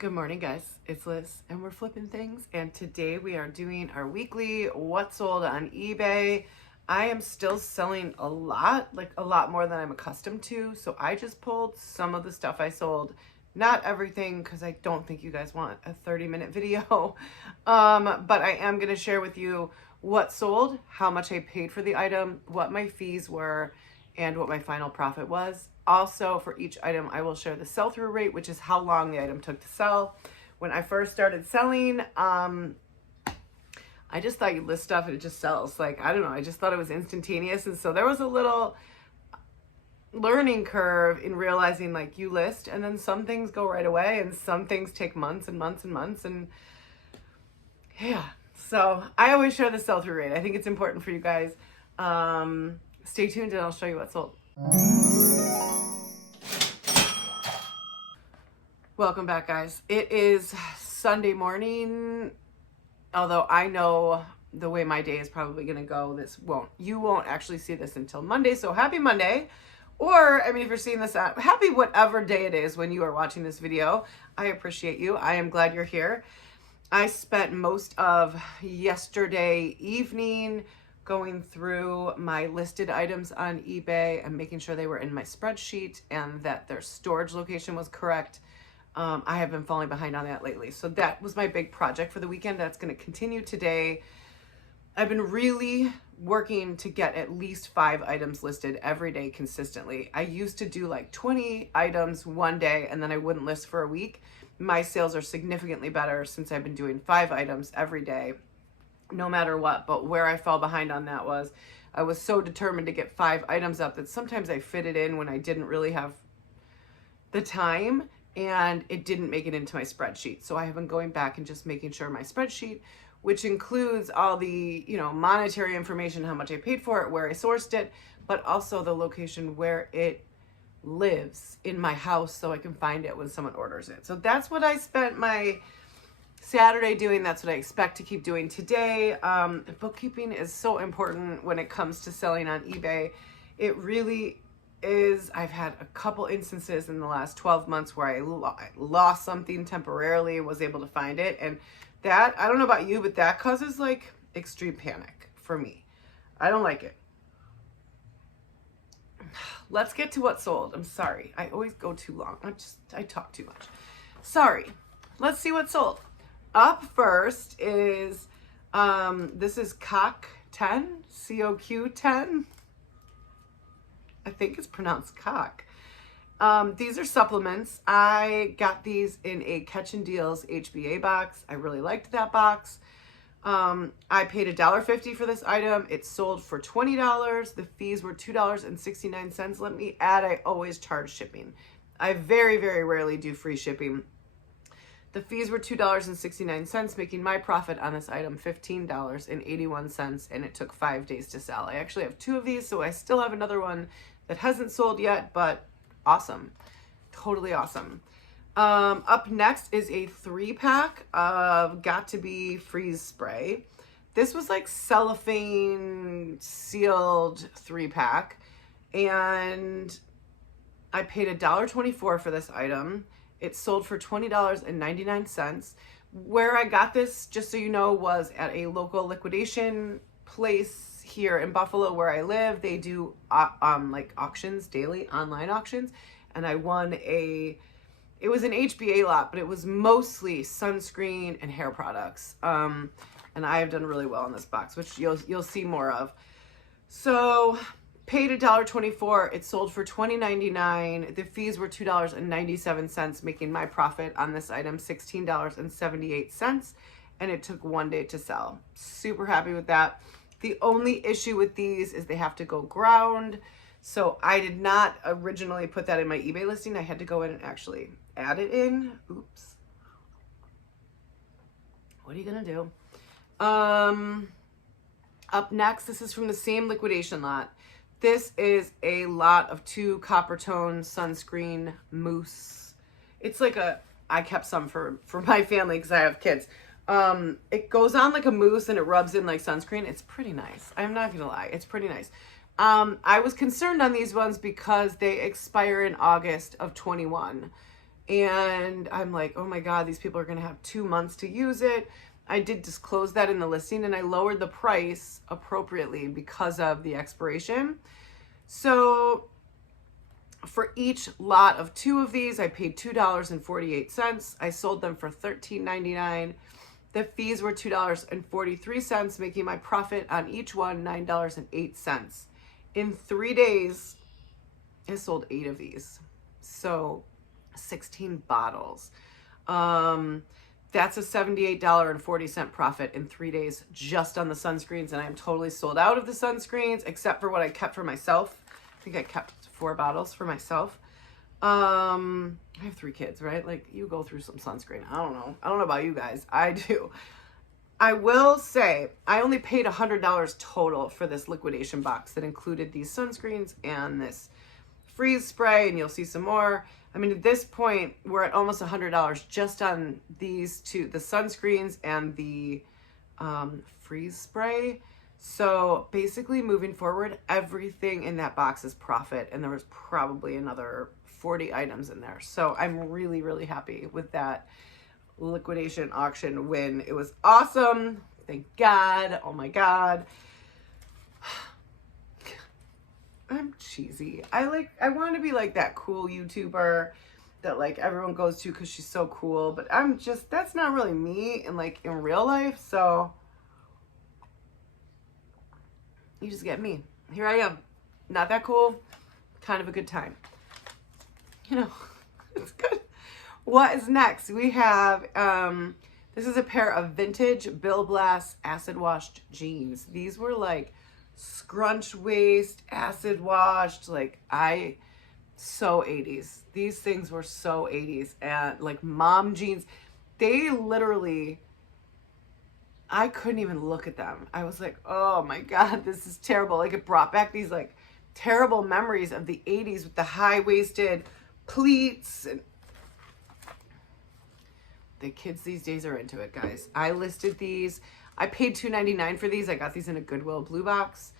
Good morning, guys. It's Liz, and we're flipping things. And today we are doing our weekly what sold on eBay. I am still selling a lot, like a lot more than I'm accustomed to. So I just pulled some of the stuff I sold. Not everything, because I don't think you guys want a 30-minute video. But I am going to share with you what sold, how much I paid for the item, what my fees were, and what my final profit was. Also, for each item, I will share the sell-through rate, which is how long the item took to sell. When I first started selling, I just thought you list stuff and it just sells. Like, I don't know, I just thought it was instantaneous. And so there was a little learning curve in realizing, like, you list and then some things go right away and some things take months and months and months. And yeah, so I always share the sell-through rate. I think it's important for you guys. Stay tuned and I'll show you what sold. Welcome back, guys. It is Sunday morning, although I know the way my day is probably going to go, you won't actually see this until Monday, so happy Monday. Or, I mean, if you're seeing this happy whatever day it is when you are watching this video. I appreciate you. I am glad you're here. I spent most of yesterday evening going through my listed items on eBay and making sure they were in my spreadsheet and that their storage location was correct. I have been falling behind on that lately. So that was my big project for the weekend. That's going to continue today. I've been really working to get at least 5 items listed every day consistently. I used to do like 20 items one day and then I wouldn't list for a week. My sales are significantly better since I've been doing 5 items every day, no matter what. But where I fell behind on that was I was so determined to get 5 items up that sometimes I fit it in when I didn't really have the time, and it didn't make it into my spreadsheet. So I have been going back and just making sure my spreadsheet, which includes all the, monetary information, how much I paid for it, where I sourced it, but also the location where it lives in my house so I can find it when someone orders it. So that's what I spent my Saturday doing. That's what I expect to keep doing today. Bookkeeping is so important when it comes to selling on eBay. It really is. I've had a couple instances in the last 12 months where I lost something temporarily, was able to find it. And that, I don't know about you, but that causes like extreme panic for me. I don't like it. Let's get to what sold. I'm sorry. I always go too long. I talk too much. Sorry. Let's see what sold. Up first is, this is COQ 10, COQ 10. I think it's pronounced cock. These are supplements. I got these in a Catch and Deals HBA box. I really liked that box. I paid $1.50 for this item. It sold for $20. The fees were $2.69. Let me add, I always charge shipping. I very, very rarely do free shipping. The fees were $2.69, making my profit on this item $15.81, and it took 5 days to sell. I actually have 2 of these, so I still have another one that hasn't sold yet, but awesome. Totally awesome. Up next is a 3-pack of Got To Be freeze spray. This was like cellophane sealed 3-pack, and I paid $1.24 for this item. It sold for $20.99. Where I got this, just so you know, was at a local liquidation place here in Buffalo where I live. They do like auctions, daily online auctions, and I won it was an HBA lot, but it was mostly sunscreen and hair products. And I have done really well in this box, which you'll see more of. So paid $1.24. It sold for $20.99. The fees were $2.97, making my profit on this item $16.78. And it took 1 day to sell. Super happy with that. The only issue with these is they have to go ground. So I did not originally put that in my eBay listing. I had to go in and actually add it in. Oops. What are you gonna do? Up next, this is from the same liquidation lot. This is a lot of 2 copper tone Sunscreen Mousse. It's like I kept some for my family because I have kids. It goes on like a mousse and it rubs in like sunscreen. It's pretty nice. I'm not gonna lie, it's pretty nice. I was concerned on these ones because they expire in August of 21. And I'm like, oh my God, these people are going to have 2 months to use it. I did disclose that in the listing, and I lowered the price appropriately because of the expiration. So for each lot of 2 of these, I paid $2.48. I sold them for $13.99. The fees were $2.43, making my profit on each one $9.08. In 3 days, I sold 8 of these. So 16 bottles. That's a $78.40 profit in 3 days just on the sunscreens. And I'm totally sold out of the sunscreens, except for what I kept for myself. I think I kept 4 bottles for myself. I have 3 kids, right? Like, you go through some sunscreen. I don't know about you guys. I do. I will say I only paid $100 total for this liquidation box that included these sunscreens and this freeze spray, and you'll see some more. I mean, at this point, we're at almost $100 just on these 2, the sunscreens and the freeze spray. So basically, moving forward, everything in that box is profit, and there was probably another 40 items in there. So I'm really, really happy with that liquidation auction win. It was awesome. Thank God. Oh my God. I'm cheesy. I want to be like that cool YouTuber that like everyone goes to because she's so cool, but that's not really me in real life. So you just get me. Here I am. Not that cool. Kind of a good time. You know, it's good. What is next? We have, this is a pair of vintage Bill Blass acid washed jeans. These were like scrunch waist, acid washed, so 80s. These things were so 80s, and like mom jeans. They literally, I couldn't even look at them. I was like, oh my God, this is terrible. Like, it brought back these like terrible memories of the 80s with the high-waisted pleats. And the kids these days are into it, guys. I listed these. I paid $2.99 for these. I got these in a Goodwill blue box.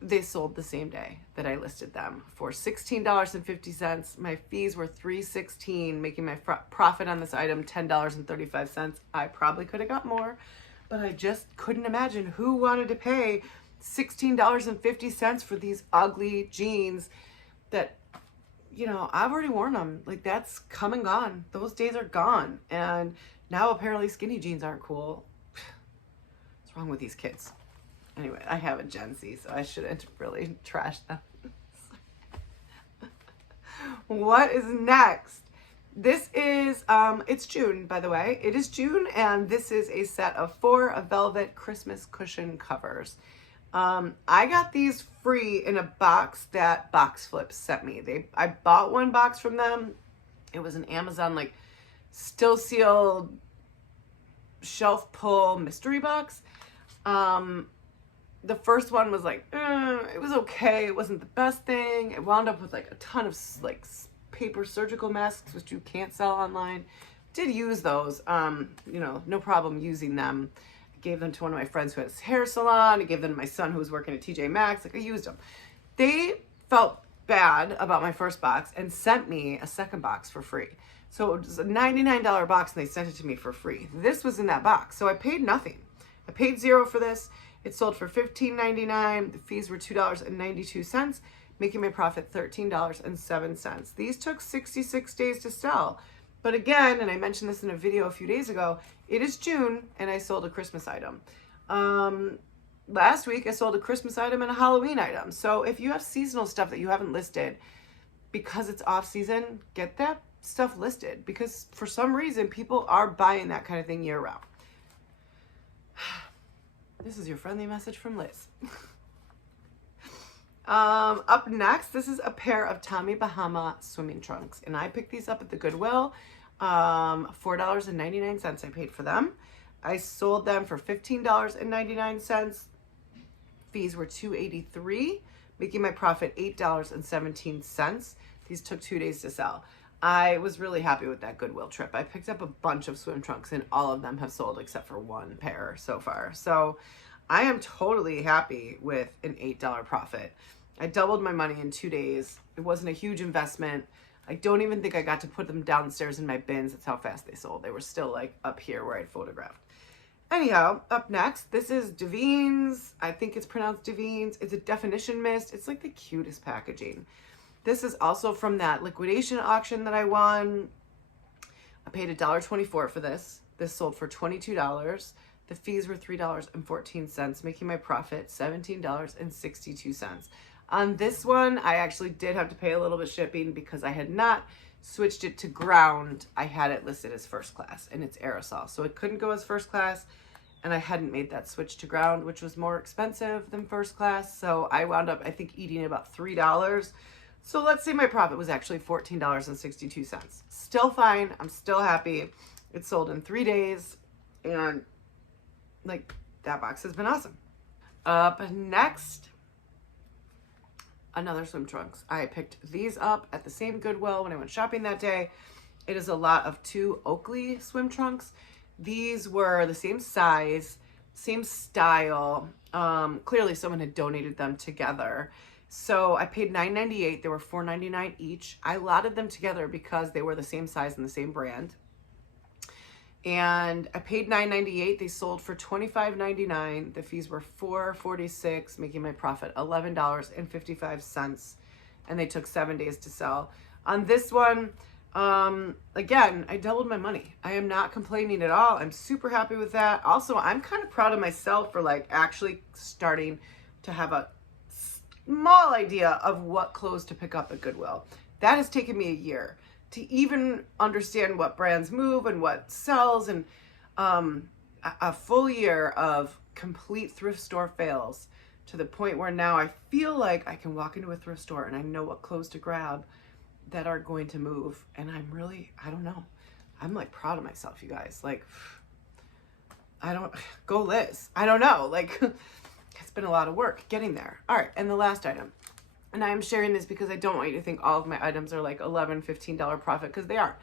They sold the same day that I listed them for $16.50. My fees were $3.16, making my profit on this item $10.35. I probably could have got more, but I just couldn't imagine who wanted to pay $16.50 for these ugly jeans that, you know, I've already worn them. Like, that's come and gone. Those days are gone. And now apparently skinny jeans aren't cool. What's wrong with these kids? Anyway, I have a Gen Z, so I shouldn't really trash them. What is next? This is, it's June, by the way. It is June, and this is a set of 4 velvet Christmas cushion covers. I got these free in a box that Box Flips sent me. I bought one box from them. It was an Amazon, like, still sealed shelf pull mystery box. The first one was like, it was okay. It wasn't the best thing. It wound up with like a ton of like paper surgical masks, which you can't sell online. Did use those, you know, no problem using them. I gave them to one of my friends who has a hair salon. I gave them to my son who was working at TJ Maxx. Like, I used them. They felt bad about my first box and sent me a second box for free. So it was a $99 box, and they sent it to me for free. This was in that box, so I paid nothing. I paid $0 for this. It sold for $15.99. The fees were $2.92, making my profit $13.07. These took 66 days to sell. But again, and I mentioned this in a video a few days ago, it is June, and I sold a Christmas item. Last week, I sold a Christmas item and a Halloween item. So if you have seasonal stuff that you haven't listed, because it's off season, get that stuff listed. Because for some reason, people are buying that kind of thing year round. This is your friendly message from Liz. Up next, this is a pair of Tommy Bahama swimming trunks. And I picked these up at the Goodwill. $4.99 I paid for them. I sold them for $15.99. Fees were $2.83, making my profit $8.17. These took 2 days to sell. I was really happy with that Goodwill trip. I picked up a bunch of swim trunks, and all of them have sold except for one pair so far. So I am totally happy with an $8 profit. I doubled my money in 2 days. It wasn't a huge investment. I don't even think I got to put them downstairs in my bins. That's how fast they sold. They were still like up here where I photographed. Anyhow, up next, this is Davines. I think it's pronounced Davines. It's a definition mist. It's like the cutest packaging. This is also from that liquidation auction that I won. I paid $1.24 for this. This sold for $22. The fees were $3.14, making my profit $17.62. On this one, I actually did have to pay a little bit shipping because I had not switched it to ground. I had it listed as first class, and it's aerosol, so it couldn't go as first class, and I hadn't made that switch to ground, which was more expensive than first class, so I wound up, I think, eating about $3. So let's say my profit was actually $14.62. Still fine. I'm still happy. It sold in 3 days, and like, that box has been awesome. Up next, another swim trunks. I picked these up at the same Goodwill when I went shopping that day. It is a lot of 2 Oakley swim trunks. These were the same size, same style. Clearly someone had donated them together. So I paid $9.98. They were $4.99 each. I lotted them together because they were the same size and the same brand. And I paid $9.98. They sold for $25.99. The fees were $4.46, making my profit $11.55. And they took 7 days to sell. On this one, again, I doubled my money. I am not complaining at all. I'm super happy with that. Also, I'm kind of proud of myself for like actually starting to have a small idea of what clothes to pick up at Goodwill. That has taken me a year to even understand what brands move and what sells, and a full year of complete thrift store fails to the point where now I feel like I can walk into a thrift store and I know what clothes to grab that are going to move. And I'm really, I don't know. I'm like proud of myself, you guys. Like, go Liz. I don't know. Like, it's been a lot of work getting there. All right. And the last item. And I am sharing this because I don't want you to think all of my items are like $11, $15 profit, because they are.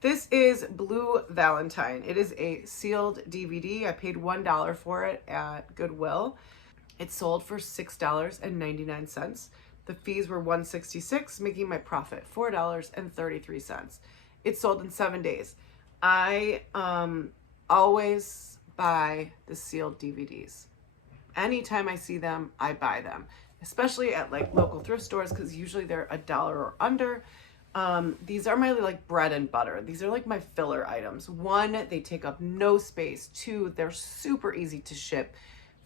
This is Blue Valentine. It is a sealed DVD. I paid $1 for it at Goodwill. It sold for $6.99. The fees were $1.66, making my profit $4.33. It sold in 7 days. I always buy the sealed DVDs. Anytime I see them, I buy them, especially at like local thrift stores, because usually they're $1 or under. These are my like bread and butter. These are like my filler items. 1, they take up no space. 2, they're super easy to ship.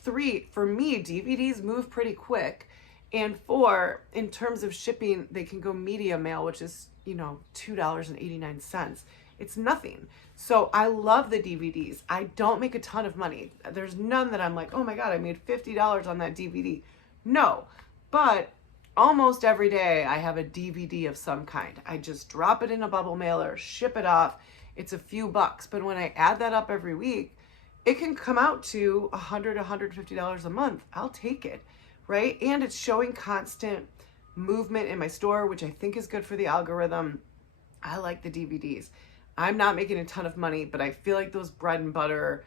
3, for me, DVDs move pretty quick. And 4, in terms of shipping, they can go media mail, which is, $2.89. It's nothing. So I love the DVDs. I don't make a ton of money. There's none that I'm like, oh my God, I made $50 on that DVD. No, but almost every day I have a DVD of some kind. I just drop it in a bubble mailer, ship it off. It's a few bucks, but when I add that up every week, it can come out to $100, $150 a month. I'll take it, right? And it's showing constant movement in my store, which I think is good for the algorithm. I like the DVDs. I'm not making a ton of money, but I feel like those bread and butter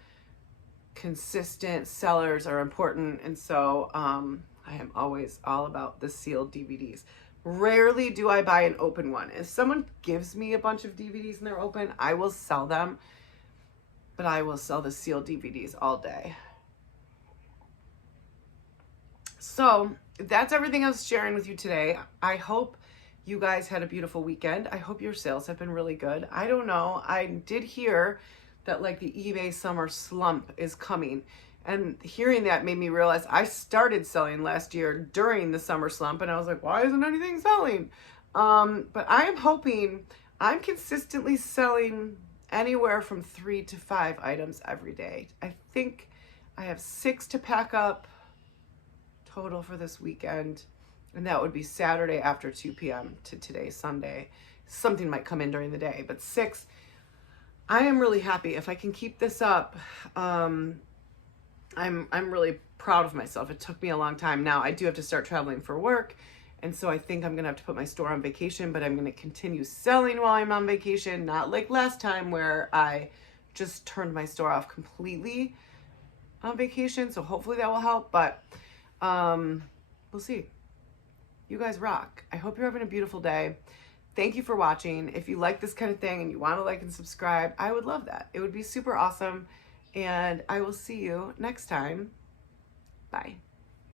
consistent sellers are important. And so I am always all about the sealed DVDs. Rarely do I buy an open one. If someone gives me a bunch of DVDs and they're open, I will sell them, but I will sell the sealed DVDs all day. So that's everything I was sharing with you today. I hope you guys had a beautiful weekend. I hope your sales have been really good. I don't know. I did hear that like the eBay summer slump is coming. And hearing that made me realize I started selling last year during the summer slump. And I was like, why isn't anything selling? But I am hoping I'm consistently selling anywhere from 3 to 5 items every day. I think I have 6 to pack up total for this weekend. And that would be Saturday after 2 p.m. to today, Sunday. Something might come in during the day, but 6. I am really happy. If I can keep this up, I'm really proud of myself. It took me a long time. Now I do have to start traveling for work. And so I think I'm going to have to put my store on vacation, but I'm going to continue selling while I'm on vacation. Not like last time where I just turned my store off completely on vacation. So hopefully that will help, but we'll see. You guys rock. I hope you're having a beautiful day. thank you for watching. If you like this kind of thing and you want to like and subscribe, I would love that. It would be super awesome. And I will see you next time. Bye.